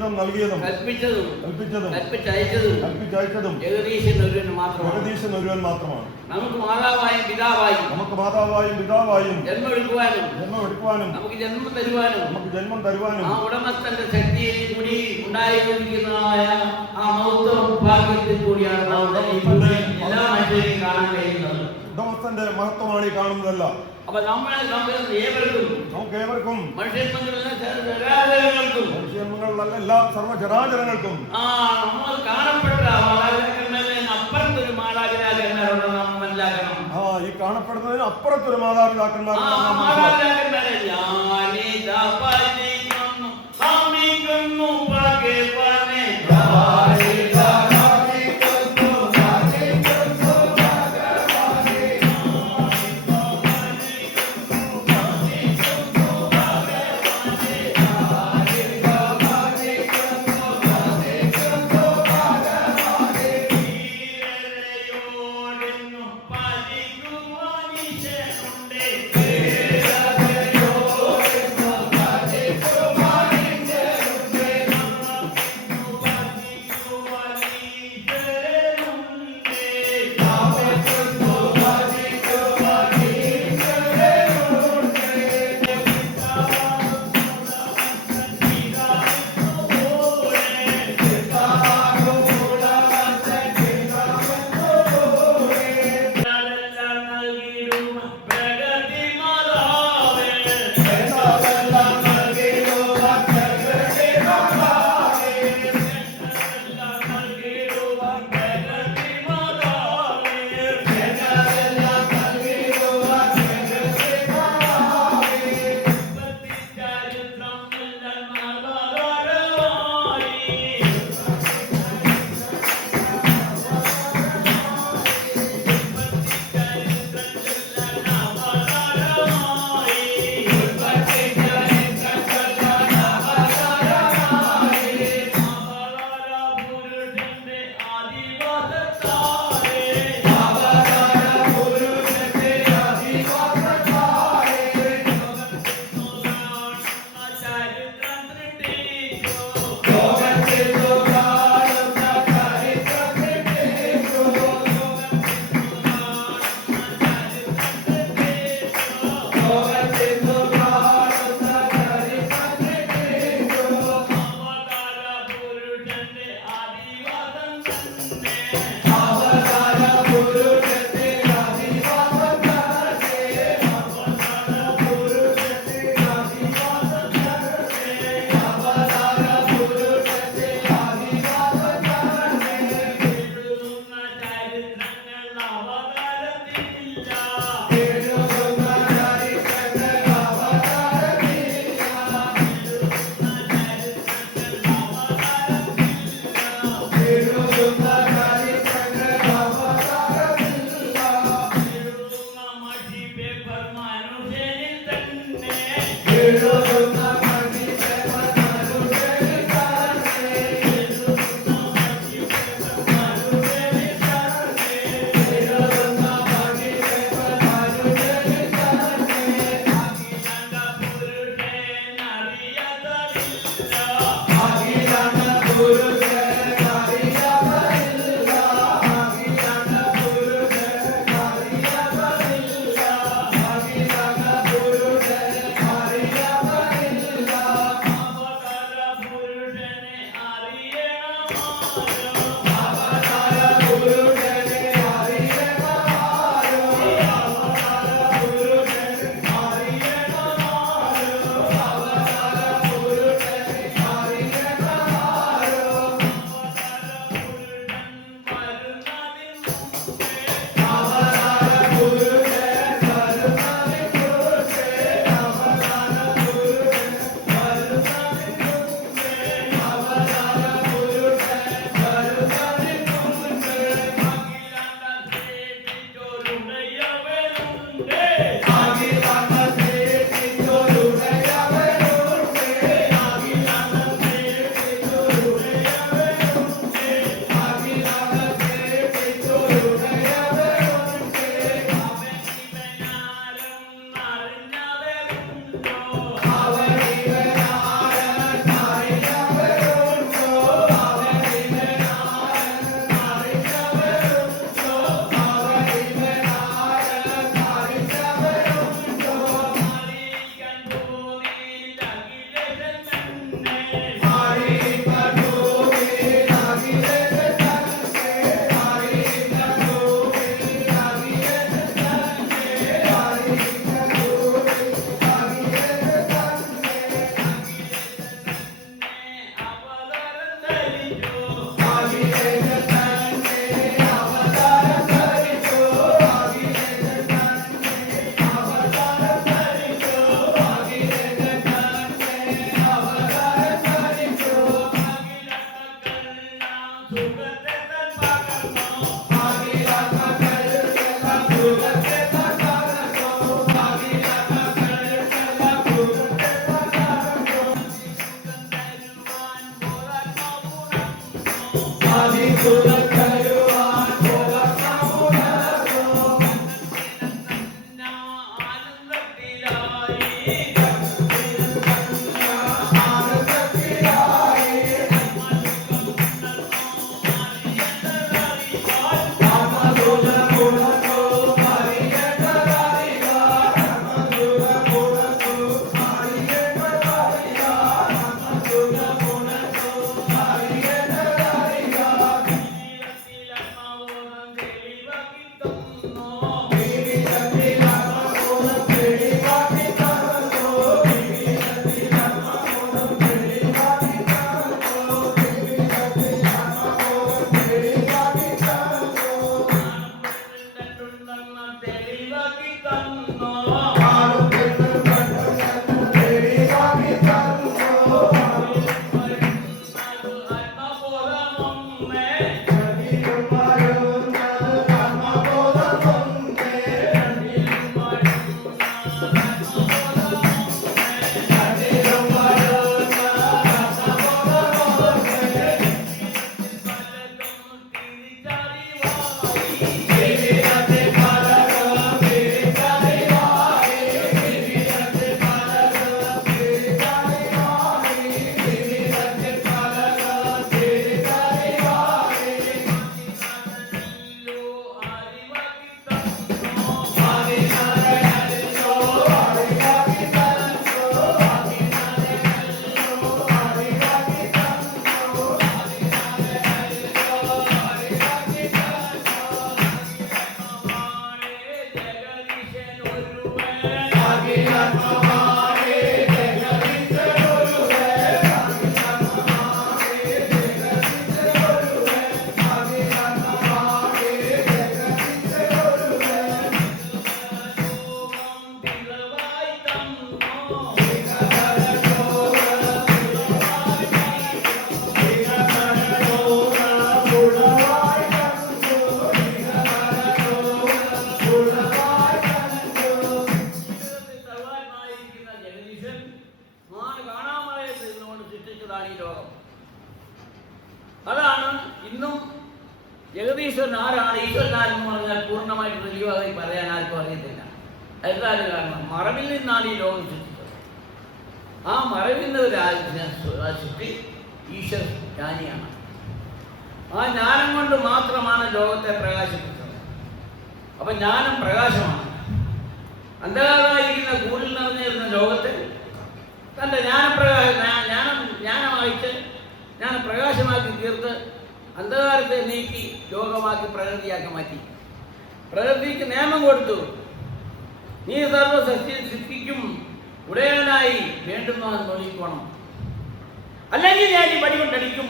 ജീവിതം നൽകിയതും കൽപ്പിച്ചതും കൽപ്പിച്ചയച്ചതും ജഗദീശൻ ഒരുവൻ മാത്രമാണ്. നമുക്ക് മാതാവായും പിതാവായും ജന്മമെടുക്കുവാനും നമുക്ക് ജന്മം തരുവാനും ആ ഉടമസ്ഥന്റെ ശക്തിയിൽ കൂടി ഉണ്ടായിരിക്കുന്നതായ ആ മഹത്വം ഭാഗ്യത്തിൽ കൂടിയാണ് എല്ലാ മനുഷ്യരെയും കാണാൻ കഴിയുന്നത്. ഉടമസ്ഥന്റെ മഹത്വമാണ് ഈ കാണുന്നതല്ല. അപ്പൊ നമുക്ക് ഏവർക്കും മനുഷ്യന്മങ്ങളിലുള്ള എല്ലാ സർവ്വചരാചരങ്ങൾക്കും നമ്മൾ കാണപ്പെട്ട അപ്പുറത്തൊരു മാതാപിതാക്കന്മാരുണ്ടെന്ന് നമ്മൾ മനസ്സിലാക്കണം. ഈ കാണപ്പെടുന്നതിന് അപ്പുറത്തൊരു മാതാപിതാക്കന്മാർ അതാണ് ഇന്നും ജഗദീശ്വരൻ ആരാണ്, ഈശ്വരൻ ആരെന്ന് പറഞ്ഞാൽ പൂർണ്ണമായിട്ട് തെളിവായി പറയാൻ ആർക്കും അറിയത്തില്ല. എന്തായാലും കാരണം മറവിൽ നിന്നാണ് ഈ ലോകം സൃഷ്ടിച്ചത്. ആ മറവിൽ നിന്ന് സൃഷ്ടി ഈശ്വര ജ്ഞാനിയാണ്. ആ ജ്ഞാനം കൊണ്ട് മാത്രമാണ് ലോകത്തെ പ്രകാശിപ്പിച്ചത്. അപ്പൊ ജ്ഞാനം പ്രകാശമാണ്. അന്ധകാരമായിരിക്കുന്ന കൂടിൽ നിറഞ്ഞിരുന്ന ലോകത്തെ തൻ്റെ ജ്ഞാനമായിട്ട് പ്രകാശമാക്കി തീർത്ത് അന്ധകാരത്തെ നീക്കി ലോകമാക്കി പ്രകൃതിയാക്കി മാറ്റി. പ്രകൃതിക്ക് നിയമം കൊടുത്തു. നീ സർവസൃഷ്ടിക്കും ഉടയവനായി വേണ്ടുന്നവൻ നോക്കിക്കോണം, അല്ലെങ്കിൽ ഞാൻ ഈ പടി കൊണ്ടടിക്കും.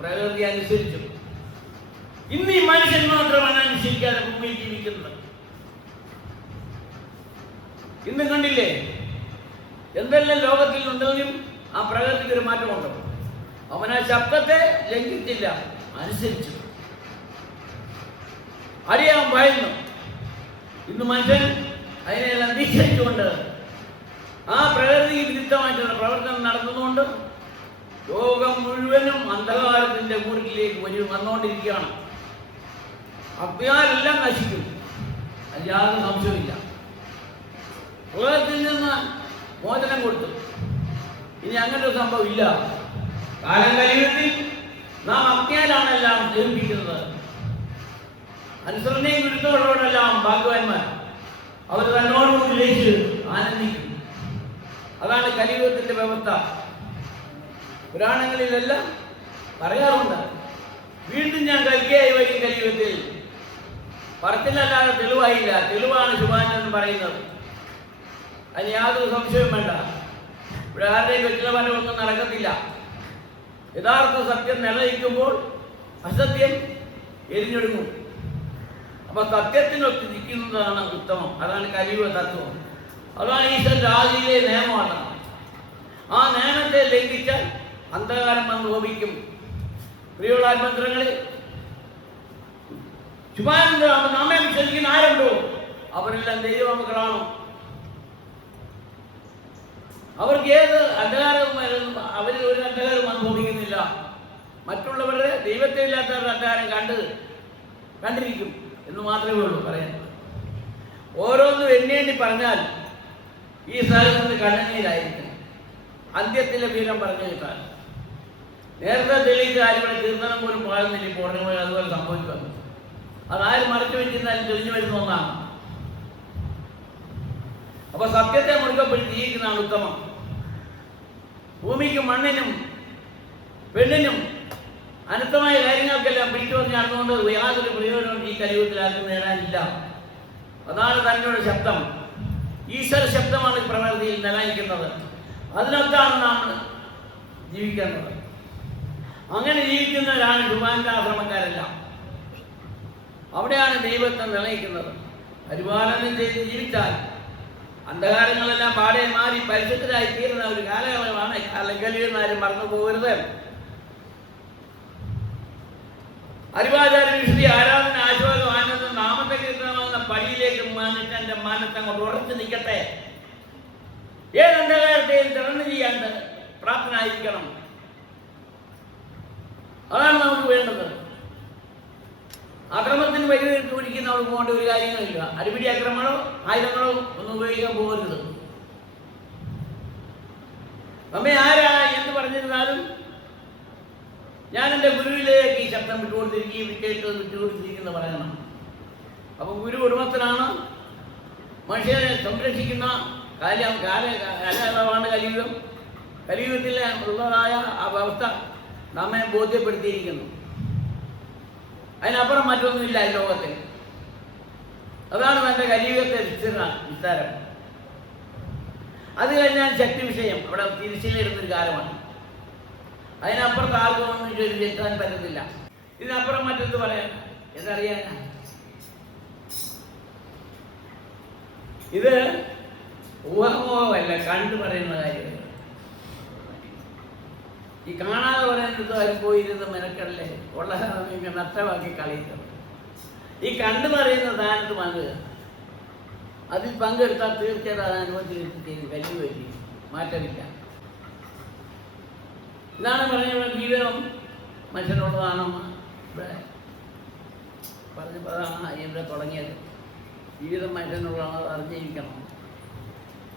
പ്രകൃതി അനുസരിച്ചു. ഇന്ന് ഈ മനുഷ്യൻ മാത്രമാണ് അനുസരിക്കാതെ ഭൂമിയിൽ ജീവിക്കുന്നത്. ഇന്ന് കണ്ടില്ലേ എന്തെല്ലാം ലോകത്തിൽ ഉണ്ടെങ്കിലും ആ പ്രകൃതിക്ക് ഒരു മാറ്റമുണ്ടോ? അവൻ ആ ശബ്ദത്തെ ലംഘിച്ചില്ല, അനുസരിച്ചു. അറിയാൻ ഭയന്നു. ഇന്ന് മനുഷ്യൻ അതിനെല്ലാം നിശ്ചയിച്ചുകൊണ്ട് ആ പ്രകൃതി വിരുദ്ധമായിട്ടുള്ള പ്രവർത്തനം നടത്തുന്നതുകൊണ്ട് ലോകം മുഴുവനും അന്ധകാരത്തിന്റെ കൂരിലേക്ക് വന്നുകൊണ്ടിരിക്കുകയാണ്. അജ്ഞാനെല്ലാം നശിക്കും, അല്ലാതെ സംശയമില്ല. പ്രളയത്തിൽ നിന്ന് മോചനം കൊടുത്തു. ഇനി അങ്ങനെ ഒരു സംഭവം ഇല്ല. കാലം കഴിയുന്നതിൽ നാം അജ്ഞാനാണെല്ലാം ജനിപ്പിക്കുന്നത്. അനുസരണയും വിരുദ്ധമുള്ളവരെല്ലാം ഭാഗ്യവാന്മാർ. അവർ തന്നോടുകൂടി ലയിച്ച് ആനന്ദിക്കും. അതാണ് കലിയുഗത്തിന്റെ വ്യവസ്ഥ. പുരാണങ്ങളിലെല്ലാം പറയാറുണ്ട്, വീണ്ടും ഞാൻ കൽക്കിയായി വരും കലിയുഗത്തിൽ. പറച്ചിലല്ലാതെ തെളിവായില്ല. തെളിവാണ് ശുഭാനന്ദൻ പറയുന്നത്. അതിന് യാതൊരു സംശയവും വേണ്ട. ഇവിടെ ആരുടെയും വ്യക്തിപരമൊന്നും നടക്കത്തില്ല. യഥാർത്ഥ സത്യം നിലനിൽക്കുമ്പോൾ അസത്യം എരിഞ്ഞൊടുങ്ങും. അപ്പൊ സത്യത്തിനൊത്ത് നിൽക്കുന്നതാണ് ഉത്തമം. അതാണ് കലിയുഗ തത്വം. അതാണ് ഈശ്വരന്റെ ആദിയിലെ നിയമമാണ്. ആ നിയമത്തെ ലംഘിച്ചാൽ അന്ധകാരം അനുഭവിക്കും. പ്രിയമുള്ള ആത്മന്ത്രങ്ങളെ, ശുഭാനന്ദ നമ്മെ വിശ്വസിക്കുന്ന ആരുണ്ടോ അവരെല്ലാം ദൈവമക്കളാണോ? അവർക്ക് ഏത് അന്ധകാരവും അവരിൽ ഒരു അന്ധകാരവും അനുഭവിക്കുന്നില്ല. മറ്റുള്ളവരുടെ ദൈവത്തെ ഇല്ലാത്തവരുടെ അന്ധകാരം കണ്ടിരിക്കും എന്ന് മാത്രമേ ഉള്ളൂ പറയാൻ. ഓരോന്നും എണ്ണി പറഞ്ഞാൽ ഈ സ്ഥലത്ത് കണ്ണുനീരായിരിക്കും. അന്ത്യത്തിലെ വീരം പറഞ്ഞു കിട്ടാൻ നേരത്തെ തെളിയിച്ച ആരും കീർത്തനം പോലും പാടുന്നില്ല. ഇപ്പോൾ ഉടനെ അതുപോലെ സംഭവിക്കുന്നു. അതാരും മറച്ചു വെച്ചിരുന്നാലും തെളിഞ്ഞു വരുന്ന ഒന്നാണ്. അപ്പൊ സത്യത്തെ മുറുകപ്പെടുത്തി ജീവിക്കുന്നതാണ് ഉത്തമം. ഭൂമിക്കും മണ്ണിനും പെണ്ണിനും അനന്തമായ കാര്യങ്ങൾക്കെല്ലാം പിടിച്ചു പറഞ്ഞ് നടന്നുകൊണ്ട് യാതൊരു പ്രയോജനവും ഈ കലിയുഗത്തിൽ ആർക്കും നേടാനില്ല. അതാണ് തന്നോട് ശബ്ദം. ഈശ്വര ശബ്ദമാണ് പ്രകൃതിയിൽ നിലനിൽക്കുന്നത്. അതിനൊത്താണ് നാം ജീവിക്കേണ്ടത്. അങ്ങനെ ജീവിക്കുന്നവരാണ് ശുഭാന്റെ ആശ്രമക്കാരെല്ലാം. അവിടെയാണ് ദൈവത്തെ നിലനിൽക്കുന്നത്. പരിപാലനം ചെയ്ത് ജീവിച്ചാൽ അന്ധകാരങ്ങളെല്ലാം പാടെ മാറി പരിശുദ്ധരായി തീരുന്ന ഒരു കാലയളവാണ് കലിയുന്നാരും മറന്നു പോകരുത്. അറിവാചാര വിശുദ്ധി ആരാധന ആശ്വാസം ആനന്ദം നാമത്തെ കീർത്തനമാകുന്ന പടിയിലേക്ക് എന്റെ മാനത്തെ അങ്ങോട്ട് ഉറച്ചു നിൽക്കട്ടെ. ഏത് അന്ധകാരത്തെയും തരണം ചെയ്യാൻ പ്രാപ്തനായിരിക്കണം. അതാണ് നമുക്ക് വേണ്ടത്. അക്രമത്തിന് വഴി ഒരിക്കലും നമ്മൾ പോകേണ്ട ഒരു കാര്യങ്ങളില്ല. അടിപിടി അക്രമങ്ങളോ ആയുധങ്ങളോ ഒന്നും ഉപയോഗിക്കാൻ പോകരുത്. നമ്മെ ആരാ എന്ന് പറഞ്ഞിരുന്നാലും ഞാൻ എൻ്റെ ഗുരുവിലേക്ക് ഈ ശബ്ദം വിട്ടുകൊടുത്തിരിക്കുകയും വിട്ടുകൊടുത്തിരിക്കുന്ന പറയണം. അപ്പം ഗുരു ഉടമസ്ഥനാണ്. മനുഷ്യനെ സംരക്ഷിക്കുന്ന കാലയളവാണ് കലിയുഗം. കലിയുഗത്തിൽ ഉള്ളതായ ആ അവസ്ഥ നമ്മെ ബോധ്യപ്പെടുത്തിയിരിക്കുന്നു. അതിനപ്പുറം മറ്റൊന്നുമില്ല ഈ ലോകത്തിൽ. അതാണ് തൻ്റെ കലിയുഗത്തെ വിസ്താരം. അത് കഴിഞ്ഞാൽ ശക്തി വിഷയം അവിടെ തിരിച്ചിലിടുന്നൊരു കാലമാണ്. അതിനപ്പുറത്ത് ആർക്കും ഒന്നും ചെലുത്താൻ പറ്റത്തില്ല. ഇതിനപ്പുറം മറ്റൊന്ന് പറയാൻ എന്തറിയാനാ? ഇത് ഊഹാമോഹമല്ല, കണ്ടു പറയുന്ന കാര്യങ്ങൾ. ഈ കാണാതെ പറയുന്നത് അവരും പോയിരുന്ന് മെനക്കടല്ലേ ഉള്ള നഷ്ടമാക്കി കളയുന്നത്. ഈ കണ്ടു പറയുന്ന സ്ഥാനത്ത് പങ്കുക, അതിൽ പങ്കെടുത്താൽ തീർച്ചയായിട്ടും അത് അനുഭവത്തിൽ കലിയുകയും മാറ്റമില്ല. ഇതാണ് പറഞ്ഞ ജീവിതം മനുഷ്യനുള്ളതാണ്. ഇവിടെ പറഞ്ഞപ്പോൾ അതാണ് ഇവിടെ തുടങ്ങിയത്. ജീവിതം മനുഷ്യനുള്ളതാണ്, അത് അറിഞ്ഞിരിക്കണം.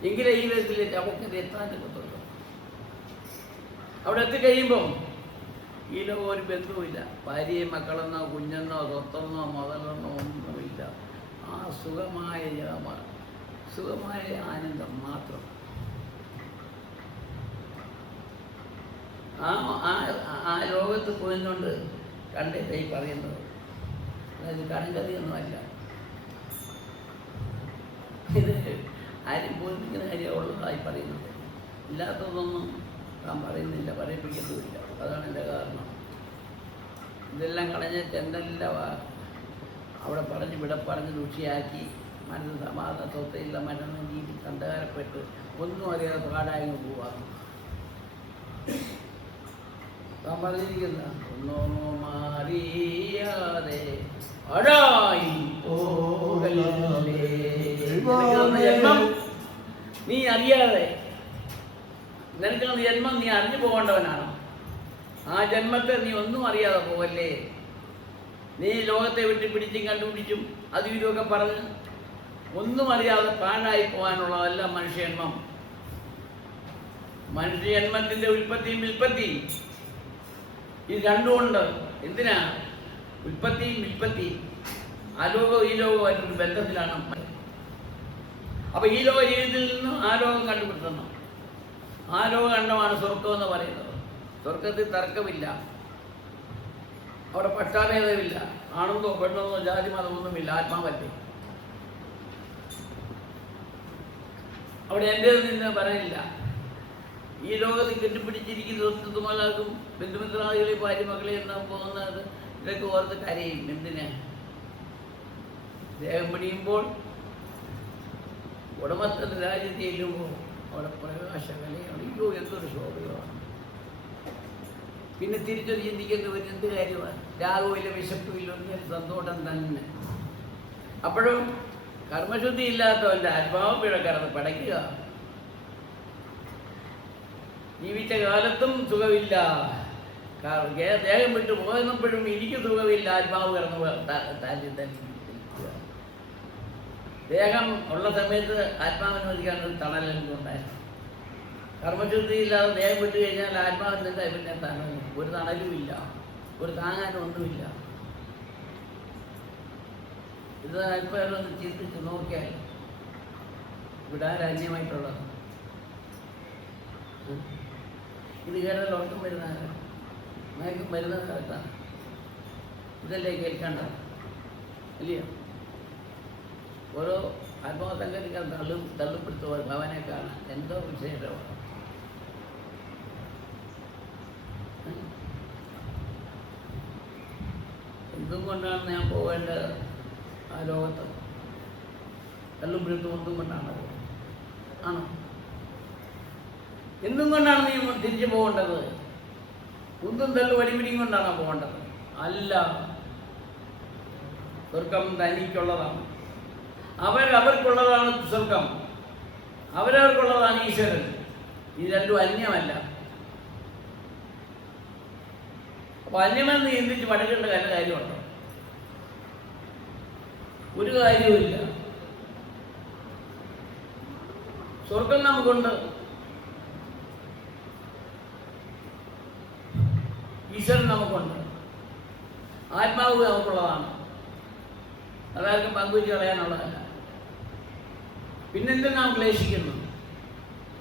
എങ്കിലേ ഈ വിധത്തിൽ അവർക്ക് എത്താൻ പറ്റുള്ളൂ. അവിടെ എത്തിക്കഴിയുമ്പം ഈ ലോകം ഒരു ബന്ധവുമില്ല. ഭാര്യയും മക്കളെന്നോ കുഞ്ഞെന്നോ സ്വത്തെന്നോ മുതലെന്നോ ഒന്നുമില്ല. ആ സുഖമായ ആനന്ദം മാത്രം. ആ ലോകത്ത് പോയിക്കൊണ്ട് കണ്ടിട്ട് ഈ പറയുന്നത്. അതായത് കടങ്കഥയൊന്നുമല്ല. ഇത് ആരും ബോധിപ്പിക്കുന്ന കാര്യം ഉള്ളതായി പറയുന്നത്. ഇല്ലാത്തതൊന്നും താൻ പറയുന്നില്ല, പറയിപ്പിക്കുന്നുമില്ല. അതാണ് എൻ്റെ കാരണം. ഇതെല്ലാം കളഞ്ഞിട്ട് എന്തെല്ലാം അവിടെ പറഞ്ഞ് ഇവിടെ പറഞ്ഞ് ദൂഷിയാക്കി മനസ്സ് സമാധാന സ്വത്തയില്ല മരണം ജീവി അന്ധകാരപ്പെട്ട് ഒന്നും അറിയാതെ പാടായി പോവാണ്. താൻ പറഞ്ഞിരിക്കുന്ന ഒന്നും മാറിയാതെ അടായി ജന്മം നീ അറിയാതെ നിനക്ക് ജന്മം നീ അറിഞ്ഞു പോകേണ്ടവനാണ്. ആ ജന്മത്തെ നീ ഒന്നും അറിയാതെ പോകല്ലേ. നീ ലോകത്തെ വിട്ട് പിടിച്ചും കണ്ടുപിടിച്ചും അതും ഇതുമൊക്കെ പറഞ്ഞ് ഒന്നും അറിയാതെ പാഴായി പോകാനുള്ളതല്ല മനുഷ്യജന്മം. മനുഷ്യജന്മത്തിൻ്റെ ഉൽപ്പത്തിയും വിൽപ്പത്തിയും ഇത് രണ്ടുമുണ്ട്. എന്തിനാ? ഉൽപ്പത്തിയും വിൽപ്പത്തിയും. ആ ലോകവും ഈ ലോകവുമായിട്ടൊരു ബന്ധത്തിലാണ്. അപ്പൊ ഈ ലോക ജീവിതത്തിൽ നിന്ന് ആ ലോകം കണ്ടുപിടുത്തണം. ആ ലോകഖണ്ഡമാണ് സ്വർഗം എന്ന് പറയുന്നത്. സ്വർഗത്തിൽ തർക്കമില്ല, അവിടെ പക്ഷാഭേദമില്ല, ആണെന്നോ പെണ്ണെന്നോ ജാതി മതമൊന്നുമില്ല, ആത്മാവല്ലേ. അവിടെ എൻ്റെ നിന്ന് പറയില്ല. ഈ ലോകത്തിൽ കെട്ടിപ്പിടിച്ചിരിക്കുന്ന സ്വത്തുമാലാക്കും ബന്ധുമിത്രാദികളെ ഭാര്യ മക്കളെ എല്ലാം പോകുന്നത് ഇതൊക്കെ ഓർത്ത് കരയും. എന്തിന്? ദേഹം പിടിയുമ്പോൾ ഉടമസ്ഥ രാജ്യത്ത് ചെല്ലുമ്പോൾ അവിടെ പ്രകാശകലയാണ്. അയ്യോ എന്തൊരു ശോഭയാണ്. പിന്നെ തിരിച്ചൊരു ചിന്തിക്കേണ്ടി വരും, എന്ത് കാര്യമാണ്? രാഗവുമില്ല, വിശപ്പുമില്ല, ഒന്നും സന്തോഷം തന്നെ. അപ്പോഴും കർമ്മശുദ്ധി ഇല്ലാത്തവൻ്റെ ആത്മാവ് പിഴക്കടന്ന് പടയ്ക്കുക. ജീവിച്ച കാലത്തും സുഖമില്ല, ദേഹം വിട്ട് പോകുമ്പോഴും എനിക്ക് സുഖമില്ല, ആത്മാവ് കിടന്ന് തല്ലി ദേഹം ഉള്ള സമയത്ത് ആത്മാവിനെ ഒതുക്കാൻ ഒരു തണലുണ്ടായിരുന്നു. കർമ്മശുദ്ധിയില്ലാതെ ദേഹം വിട്ട് കഴിഞ്ഞാൽ ആത്മാവിന് എന്താ പിന്നെ തണൽ? ഒരു തണലുമില്ല, ഒരു താങ്ങാനും ഒന്നുമില്ല. ഇത് അല്പം ഒന്ന് ചിന്തിച്ച് നോക്കിയാൽ വിടാരന്യമായിട്ടുള്ളത്. ഇത് കേരളം ഉറക്കം വരുന്നതാണ്, മയക്കം വരുന്ന കാലത്താണ്. ഇതല്ലേ കേൾക്കേണ്ടത്, ഇല്ലയോ? ഓരോ ആത്മസംഘടിക്കാൻ തള്ളിപ്പെടുത്തുക ഭവനെ കാണാൻ എന്തോ വിശേഷമാണ്. എന്തും കൊണ്ടാണ് ഞാൻ പോകേണ്ടത് ആ ലോകത്ത്? തള്ളിപ്പെടുത്തും ഒന്നും കൊണ്ടാണ് ആണോ? എന്തും കൊണ്ടാണ് നീ തിരിച്ചു പോകേണ്ടത്? കുന്തും തള്ളു വടിപിടിയും കൊണ്ടാണോ പോകേണ്ടത്? അല്ല, സ്വർഗം തനിക്കുള്ളതാണ്. അവർക്കുള്ളതാണ് സ്വർഗം, അവരവർക്കുള്ളതാണ് ഈശ്വരൻ. ഈ രണ്ടും അന്യമല്ല. അപ്പൊ അന്യമെന്ന് ചിന്തിച്ച് പഠിക്കേണ്ട കാര്യമുണ്ടോ? ഒരു കാര്യവുമില്ല. സ്വർഗം നമുക്കുണ്ട്, ഈശ്വരൻ നമുക്കുണ്ട്, ആത്മാവ് നമുക്കുള്ളതാണ്. അതാർക്കും പങ്കുവെച്ച് കളയാനുള്ളതല്ല. പിന്നെന്തും നാം ക്ലേശിക്കുന്നു?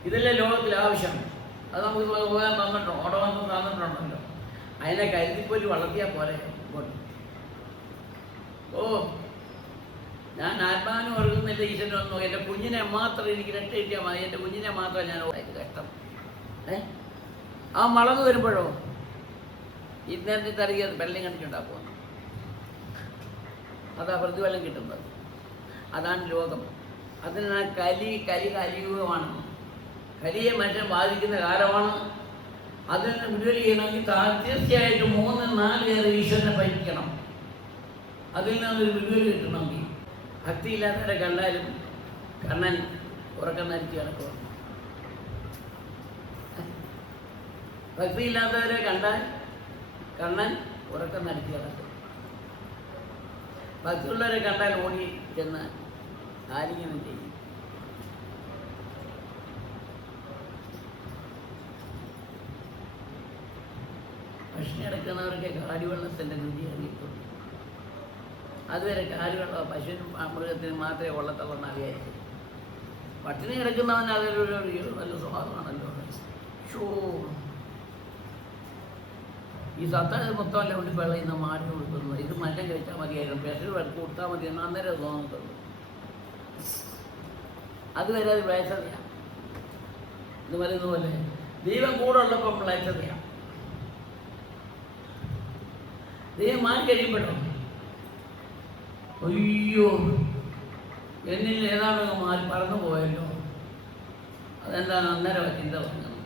ഇതല്ലേ ലോകത്തിൽ ആവശ്യം. അത് നമുക്ക് പോകാൻ തന്നിട്ടുണ്ടോ? ഓടവന്ന് തന്നിട്ടുണ്ടല്ലോ. അതിനെ കരുതിപ്പോയി വളർത്തിയാൽ പോലെ ഇങ്ങോട്ട്. ഓ, ഞാൻ ആത്മാവിനും ഓർക്കുന്നില്ല, ഈശ്വരനൊന്നും. എൻ്റെ കുഞ്ഞിനെ മാത്രം എനിക്ക് രക്ഷ കിട്ടിയാൽ മതി. എൻ്റെ കുഞ്ഞിനെ മാത്രം ഞാൻ കഷ്ടം. ആ വളർന്നു വരുമ്പോഴോ ഇന്നത്തെ തറിയത് വെള്ളം കണ്ടിട്ടുണ്ടാക്കുക. അതാ പ്രതിഫലം കിട്ടുന്നത്. അതാണ് ലോകം. അതിനാൽ കലിയുഗമാണ്. കലിയെ മനുഷ്യൻ ബാധിക്കുന്ന കാലമാണ്. അതിൽ നിന്ന് വിടുതൽ ചെയ്യണമെങ്കിൽ തീർച്ചയായിട്ടും 3-4 ഏറെ ഈശ്വരനെ ഭജിക്കണം. അതിൽ നിന്നൊരു വിടുതൽ കിട്ടണമെങ്കിൽ ഭക്തിയില്ലാത്തവരെ കണ്ടാലും കണ്ണൻ ഉറക്കം നരിച്ച് കിടക്കുക. ഭക്തിയില്ലാത്തവരെ കണ്ടാൽ കണ്ണൻ ഉറക്കം നരിച്ച് കിടക്കും. ഭക്തിയുള്ളവരെ കണ്ടാൽ ഓടി ചെന്ന് ആലിംഗനം ചെയ്യും. പട്ടിണി കിടക്കുന്നവർക്ക് കാടിവെള്ളത്തിൻ്റെ രുചി അറിയത്തുള്ളൂ. അതുവരെ കാടിവെള്ളം പശുവിനും മൃഗത്തിനും മാത്രമേ വെള്ളത്തുള്ളെന്ന് അറിയായിരിക്കും. പട്ടിണി കിടക്കുന്നവൻ അതൊരു നല്ല സ്വാദമാണല്ലോ. ഷോ, ഈ സത്താഴ് മൊത്തമല്ല കൊണ്ട് വിളയുന്ന മാടി കൊടുക്കുന്നത്. ഇത് മറ്റം കഴിച്ചാൽ മതിയായിരുന്നു, പെസൽ കൊടുത്താൽ മതിയെന്ന് അന്നേരം തോന്നത്തുള്ളൂ. അതുവരെ അത് വിളച്ചതയാണ്. ഇത് പറയുന്ന പോലെ ദൈവം കൂടെ ഉള്ളപ്പം വിളച്ചതയാണ്. ദൈവം മാറി കഴിയുമ്പോഴോ അയ്യോ എന്നിൽ ഏതാണ്ടൊക്കെ മാറി പറന്നു പോയല്ലോ. അതെന്താണ് അന്നേരം ചിന്ത പറഞ്ഞത്.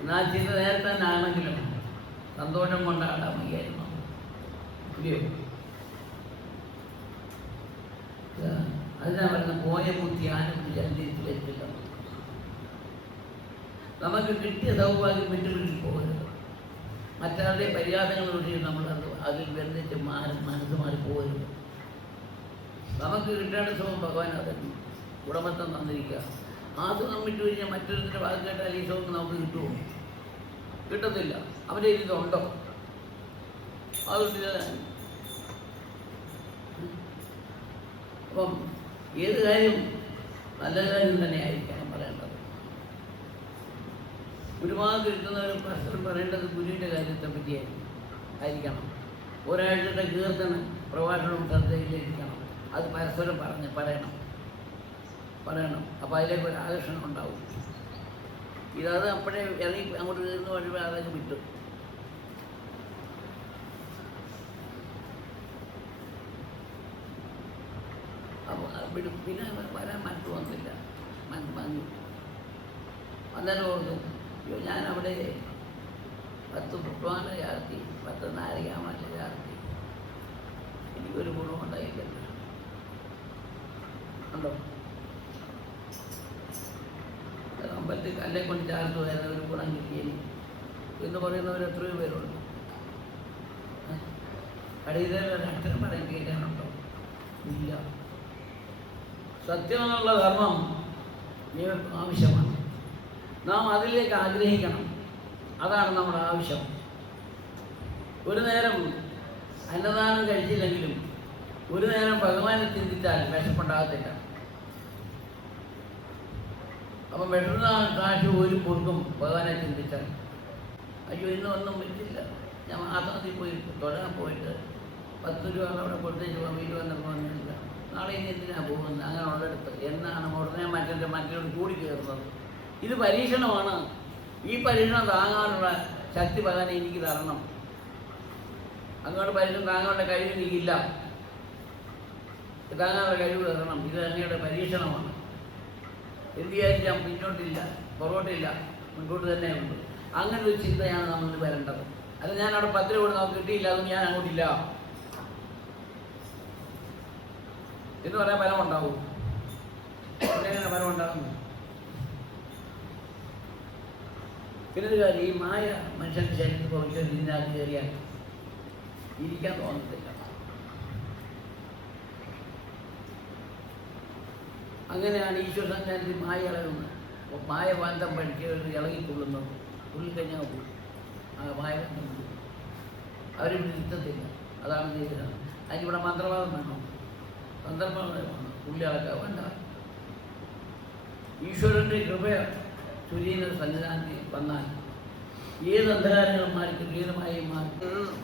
എന്നാൽ ചിന്ത നേരത്തെ തന്നെ ആണെങ്കിലും സന്തോഷം കൊണ്ടാടാൻ വയ്യായിരുന്നു. ഇല്ലയോ? അതിനാ പറയുന്ന പോയ ബുദ്ധി ആനന്ദ ചന്ദ്രത്തിലെത്തില്ല. നമുക്ക് കിട്ടിയ സൗഭാഗ്യം വിട്ടുപിടിച്ച് പോകരുത്. മറ്റാരുടെ പരിഹാസങ്ങളൊഴി നമ്മൾ അതിൽ ബന്ധിച്ച് മനസ്സ് മാറി പോകരുത്. നമുക്ക് കിട്ടേണ്ട സുഖം ഭഗവാൻ അതിന് ഉടമസ്ഥം തന്നിരിക്കുക. ആ സുഖം വിട്ടു കഴിഞ്ഞാൽ മറ്റൊരുത്തിൻ്റെ വാക്ക് കേട്ടാൽ ഈ സുഖം നമുക്ക് കിട്ടുമോ? കിട്ടത്തില്ല. അവൻ്റെ ഇതുണ്ടോ? അതുകൊണ്ട് അപ്പം ഏത് കാര്യം നല്ല കാര്യം തന്നെ ആയിരിക്കണം പറയേണ്ടത്. ഒരുപാട് കിട്ടുന്നവരും പരസ്പരം പറയേണ്ടത് ഗുരുവിൻ്റെ കാര്യത്തെ പറ്റിയായിരിക്കണം. ഒരാഴ്ചത്തെ കീർത്തനം പ്രഭാഷണവും ശ്രദ്ധയിലിരിക്കണം. അത് പരസ്പരം പറയണം. അപ്പോൾ അതിലേക്ക് ഒരു ആകർഷണം ഉണ്ടാവും. ഇതത് അപ്പോഴേ ഇറങ്ങി അങ്ങോട്ട് കയറുന്ന വഴി അതൊക്കെ വിട്ടു. അപ്പോൾ പിന്നെ വരാൻ മനസ്സ് വന്നില്ല. മനസ്സ് അന്നേരം ഓർക്കും, അയ്യോ ഞാനവിടെ 10 പുഷ്പമാല ചാർത്തി, 10 നാരങ്ങാമാല ചാർത്തി, എനിക്കൊരു ഗുണമുണ്ടായില്ലല്ലോ. ഉണ്ടോ? അമ്പലത്തിൽ കല്ലെ കൊണ്ട് ചാർത്ത് വരുന്ന ഒരു ഗുണം കിട്ടിയെങ്കിൽ എന്ന് പറയുന്നവർ എത്രയോ പേരുണ്ട്. അടിയന്തര അക്ഷരം പറയാൻ കേൾക്കാനുണ്ടോ? ഇല്ല. സത്യമെന്നുള്ള ധർമ്മം ആവശ്യമാണ്. നാം അതിലേക്ക് ആഗ്രഹിക്കണം. അതാണ് നമ്മുടെ ആവശ്യം. ഒരു നേരം അന്നദാനം കഴിച്ചില്ലെങ്കിലും ഒരു നേരം ഭഗവാനെ ചിന്തിച്ചാൽ വിശപ്പുണ്ടാകത്തില്ല. അപ്പം വെട്ടുന്ന കാശ് ഒരു കൊടുക്കും ഭഗവാനെ ചിന്തിച്ചാൽ. അയ്യോ ഇന്നൊന്നും വെച്ചില്ല, ഞാൻ ആത്മഹത്യ പോയി തൊഴാൻ പോയിട്ട് 10 രൂപ അവിടെ കൊടുത്തേച്ച് വീട്ടിൽ വന്നപ്പോൾ വന്നില്ല, നാളെ ഇനി എന്തിനാണ് പോകുന്നത്, അങ്ങനെ ഉള്ളിടത്ത് എന്നാണ് ഉടനെ മറ്റൊരു കൂടി കയറുന്നത്. ഇത് പരീക്ഷണമാണ്. ഈ പരീക്ഷണം താങ്ങാനുള്ള ശക്തി ഭഗവാനെ എനിക്ക് തരണം. അങ്ങോട്ട് പരീക്ഷണം താങ്ങാനുള്ള കഴിവ് എനിക്കില്ല. താങ്ങാനുള്ള കഴിവ് തരണം. ഇത് അങ്ങയുടെ പരീക്ഷണമാണ്. എന്ത് വിചാരിച്ചാൽ പിന്നോട്ടില്ല, പുറകോട്ടില്ല, മുൻപോട്ട് തന്നെ ഉണ്ട്. അങ്ങനെ ഒരു ചിന്തയാണ് നമ്മളിൽ വരേണ്ടത്. അത് ഞാൻ അവിടെ 10 രൂപ നമുക്ക് കിട്ടിയില്ല, അതൊന്നും ഞാൻ അങ്ങോട്ടില്ല എന്ന് പറയാൻ ഫലം ഉണ്ടാവും. എങ്ങനെ ഫലം ഉണ്ടാകുന്നു? പിന്നെ ഒരു കാര്യം, ഈ മായ മനുഷ്യൻ്റെ ശരീരത്തിൽ പോയിട്ട് ഇതിനകത്ത് കയറിയാൽ ഇരിക്കാൻ തോന്നത്തില്ല. അങ്ങനെയാണ് ഈശ്വര സന്നിധാനത്തിൽ മായ ഇളകുന്നത്. അപ്പോൾ മായ ബന്ധം പഠിക്കുക ഇളകിക്കൊള്ളുന്നത് ഉള്ളിൽ കഴിഞ്ഞാൽ പോകും. ആ മായ ബന്ധം അവർ ഇരുത്തത്തില്ല. അതാണ് ചെയ്തത്. അതിനിവിടെ മന്ത്രവാദം വേണം, സന്ദർഭം വേണം, ഉള്ളി അളക്കുക വേണ്ട. ഈശ്വരൻ്റെ കൃപ തുര്യന സന്നിധാനത്തിൽ വന്നാൽ ഏത് അന്ധകാരങ്ങളും മാറി തുര്യമായി മാറി.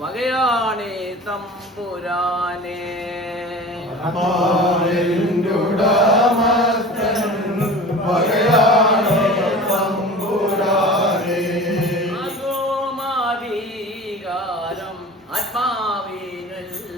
വകയാണേ തമ്പുരാനേ അഗോമാധികാരം ആത്മാവിനല്ലോ.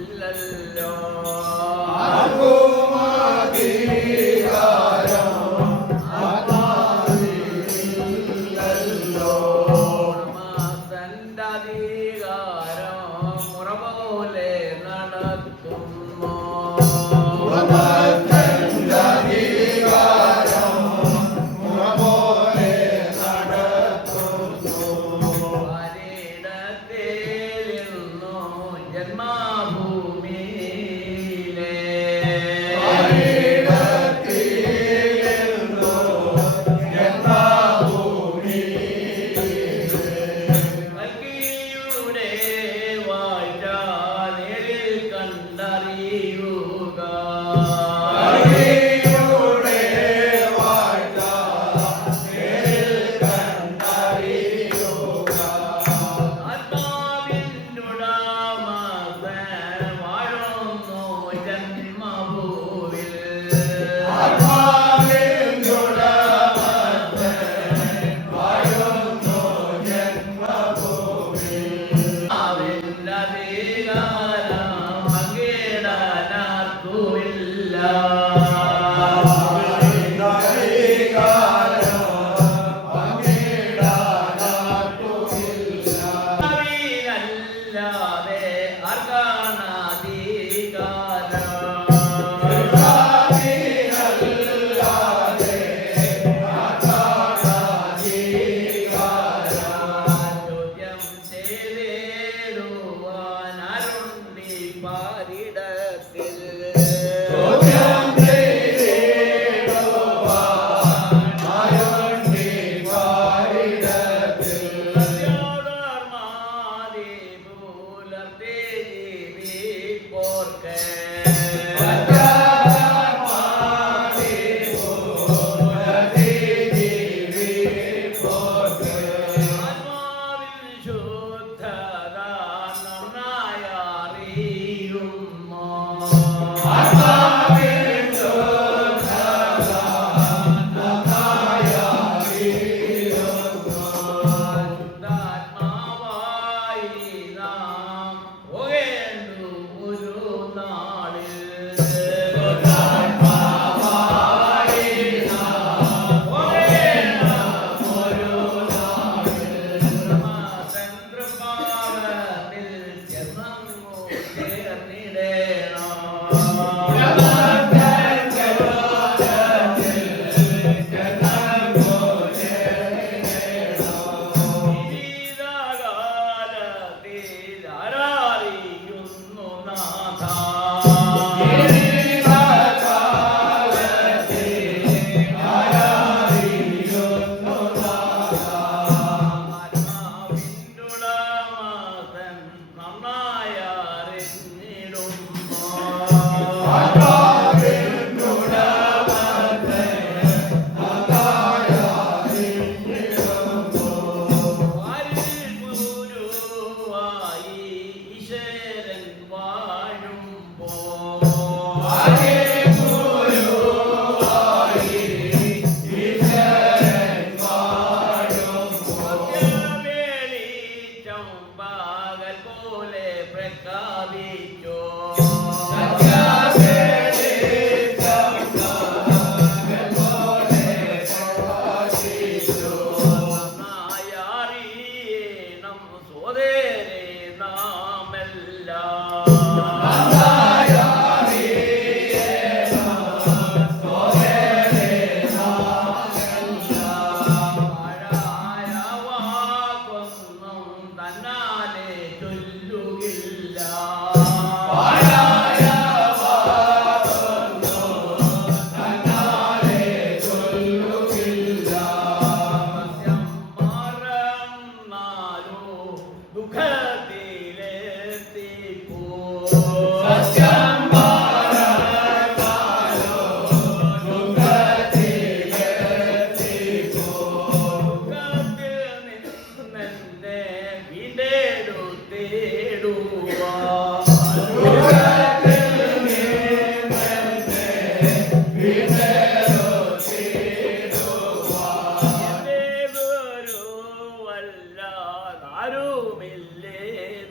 ആരുമില്ലേ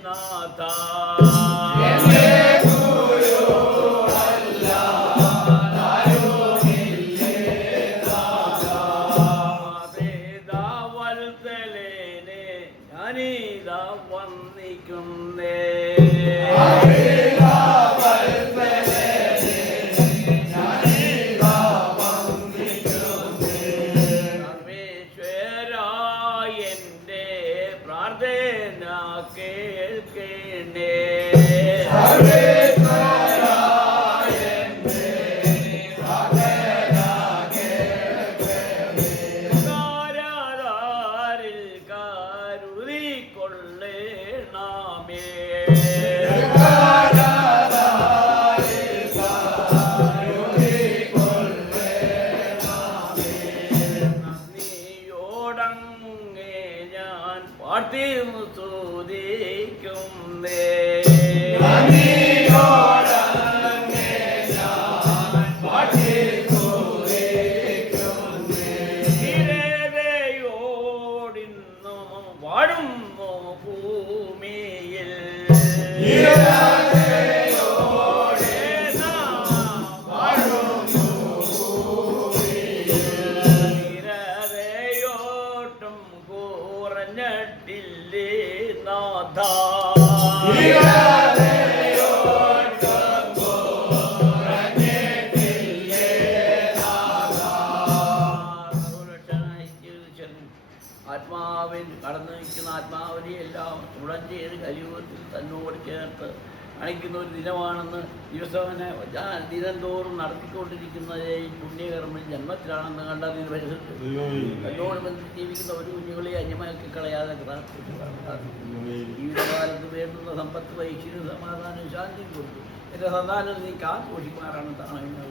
നാഥ. വത്സലേനെ ഞാനിതാ വന്നിക്കുന്നേ. സർവേശ്വരാ എന്റെ പ്രാർത്ഥന കേൾക്കണേ. കാരാരിൽ കരുതിക്കൊള്ളേണമേ. നന്ദിയോടങ്ങേ ഞാൻ പാട്ടി സ്തുതിക്കുന്നേ. ോടിന്നും വാടുന്നു ഭൂമിയിൽ. ോട്ടും കുറഞ്ഞിട്ടില്ലേ നാഥ. ആത്മാവിൽ കടന്നു നിൽക്കുന്ന ആത്മാവിനെ എല്ലാം ഉടൻ ചെയ്ത് കലിയുഗത്തിൽ തന്നോട് ചേർത്ത് അണിക്കുന്ന ഒരു ദിനമാണെന്ന് ദിവസവനെ ദിനം തോറും നടത്തിക്കൊണ്ടിരിക്കുന്ന ഈ പുണ്യകർമ്മ ജന്മത്തിലാണെന്ന് കണ്ടതിന് പരിസരത്ത് തന്നോട് ബന്ധം ജീവിക്കുന്ന ഒരു കുഞ്ഞുങ്ങളെ അന്യമാക്കി കളയാതെ ജീവിതകാലത്ത് വേണ്ടുന്ന സമ്പത്ത് ഐശ്വര്യം സമാധാനം ശാന്തിയും കൊടുത്തു. എൻ്റെ സന്താനം നീ കാത്തുപോഷിക്കുമാറാണ് താണെന്ന്